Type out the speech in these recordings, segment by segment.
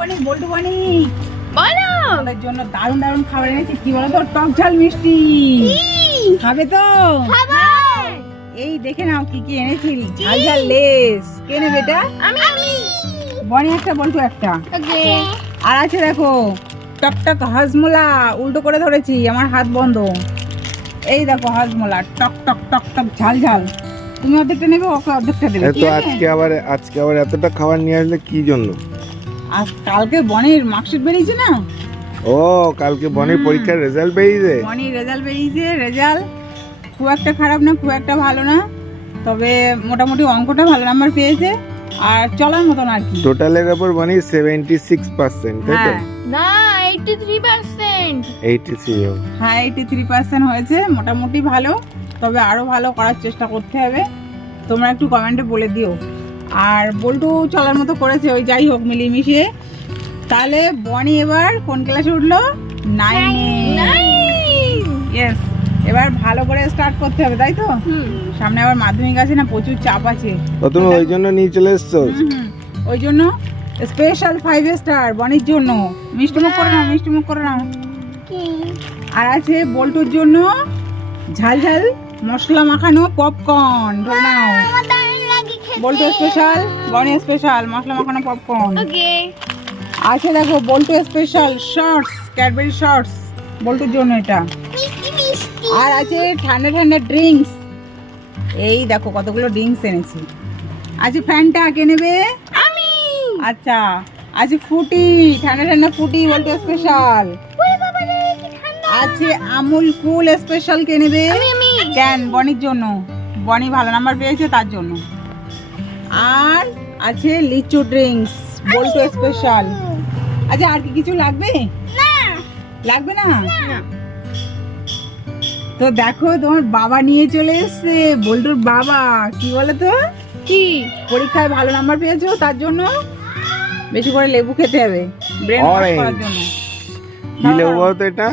বনি বল্টু বনি বলো। আমাদের জন্য দারুণ দারুণ খাবার এনেছি। কি বলো তো টক ঝাল মিষ্টি। খাবে তো? এই দেখে নাও কি কি এনেছি। ঝাল ঝাল লেস। কে নেবে এটা? আমি। বনি একটা বল্টু একটা। আর আছে দেখো টক টক হাজমোলা। উল্টো করে ধরেছি আমার হাত বন্ধ। এই দেখো হাজমোলা টক টক টক টক ঝাল ঝাল। তুমি অর্ধেকটা নেবে ওকে অর্ধেকটা দেবে এ তো আজকে আবার আজকে আবার এতটা খাবার নিয়ে আসলে কি জন্য? আর কালকে বনির মার্কশিট বেরিয়েছে না? ও কালকে বনের। পরীক্ষার রেজাল্ট বেরিয়েছে? বনির রেজাল্ট বেরিয়েছে রেজাল্ট খুব একটা খারাপ না খুব একটা ভালো না। তবে মোটামুটি অঙ্কটা ভালো নাম্বার পেয়েছে। আর চলার মতন আর কি। টোটালের ওপর বনি সেভেন্টি সিক্স পার্সেন্ট তাই তো? হ্যাঁ। না 83% এইটি থ্রি হ্যাঁ এইটি থ্রি পার্সেন্ট হয়েছে মোটামুটি ভালো। তবে আরও ভালো করার চেষ্টা করতে হবে। তোমরা একটু কমেন্টে বলে দিও। আর বল্টু চলার মতো করেছে ওই যাই হোক মিলিয়ে মিশিয়ে তাহলে বনি এবার কোন ক্লাসে উঠল? নাইনে ইয়েস এবার ভালো করে স্টার্ট করতে হবে তাই তো? সামনে আবার মাধ্যমিক আছে না প্রচুর চাপ আছে। তুমি ওই জন্য নিয়ে চলে এসছো। ওই জন্য স্পেশাল ফাইভ স্টার বনির জন্য। মিষ্টিমুখ করে নাও মিষ্টিমুখ করে নাও। আর আছে বল্টুর জন্য ঝাল ঝাল মশলা মাখানো পপকর্ন ধরে নাও। বল্টু স্পেশাল বনি স্পেশাল মশলা মাখানো পপকর্ন ওকে আছে দেখো Boltu special shorts Cadbury shorts বল্টুর জন্য এটা। আর আছে ঠান্ডা ঠান্ডা ড্রিঙ্কস এই দেখো কতগুলো ড্রিঙ্কস এনেছি। আছে ফ্যানটা কে নেবে? আমি। আচ্ছা আছে ফুটি ঠান্ডা ঠান্ডা ফুটি বল্টু স্পেশাল আছে আমুল কুল স্পেশাল কে নেবে? আমি আমি। কেন বনির জন্য। বনি ভালো নাম্বার পেয়েছে তার জন্য। আর আছে লিচু ড্রিঙ্কস বল্টু স্পেশাল আচ্ছা আর কি কিছু লাগবে? লাগবে না? তো দেখো তোমার বাবা নিয়ে চলে এসছে বল্টুর বাবা। কি বলে তো কি? পরীক্ষায় ভালো নাম্বার পেয়েছ তার জন্য? বেশি করে লেবু খেতে হবে। ব্রেন ওয়াশ করার জন্য। কি লেবু বলতো এটা?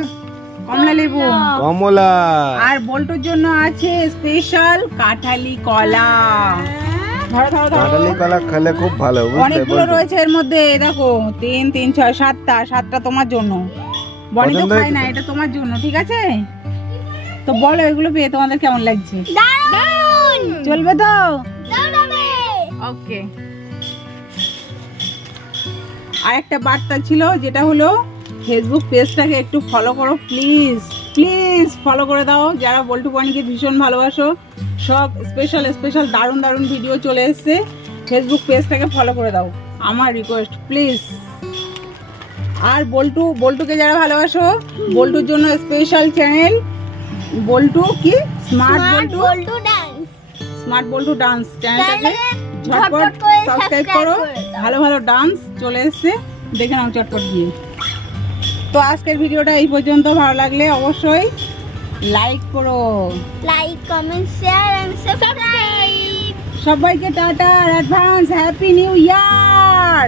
কমলা লেবু। কমলা। আর বল্টুর জন্য আছে স্পেশাল কাঁঠালি কলা। ধরো ধরো ধরো। কাঁঠালি কলা খেলে খুব ভালো বুঝলে অনেকগুলো? রয়েছে এর মধ্যে এই দেখো তিন তিন ছয় সাতটা সাতটা তোমার জন্য। বনি তো পছন্দ খায় হয়েছে না তো? এটা তোমার জন্য ঠিক আছে? তো বলো এগুলো পেয়ে তোমাদের কেমন লাগছে? দারুণ চলবে তো? ওকে। আর একটা বার্তা ছিল যেটা হলো ফেসবুক পেজটাকে একটু ফলো করো প্লিজ প্লিজ ফলো করে দাও। যারা বল্টু পানিকে ভীষণ ভালোবাসো সব স্পেশাল স্পেশাল দারুণ দারুণ ভিডিও চলে এসছে। ফেসবুক পেজটাকে ফলো করে দাও। আমার রিকোয়েস্ট প্লিজ আর বল্টু বল্টুকে যারা ভালোবাসো বল্টুর জন্য স্পেশাল চ্যানেল বল্টু কি? Smart Boltu? Boltu dance smart Boltu dance চ্যানেলটাকে ঝটপট সাবস্ক্রাইব করো ভালো ভালো ডান্স চলে এসছে। দেখে নাও চটপট গিয়ে। তো আজকের ভিডিওটা এই পর্যন্ত। ভালো লাগলে অবশ্যই লাইক করো। Like comment share and subscribe সবাইকে tata advance happy new year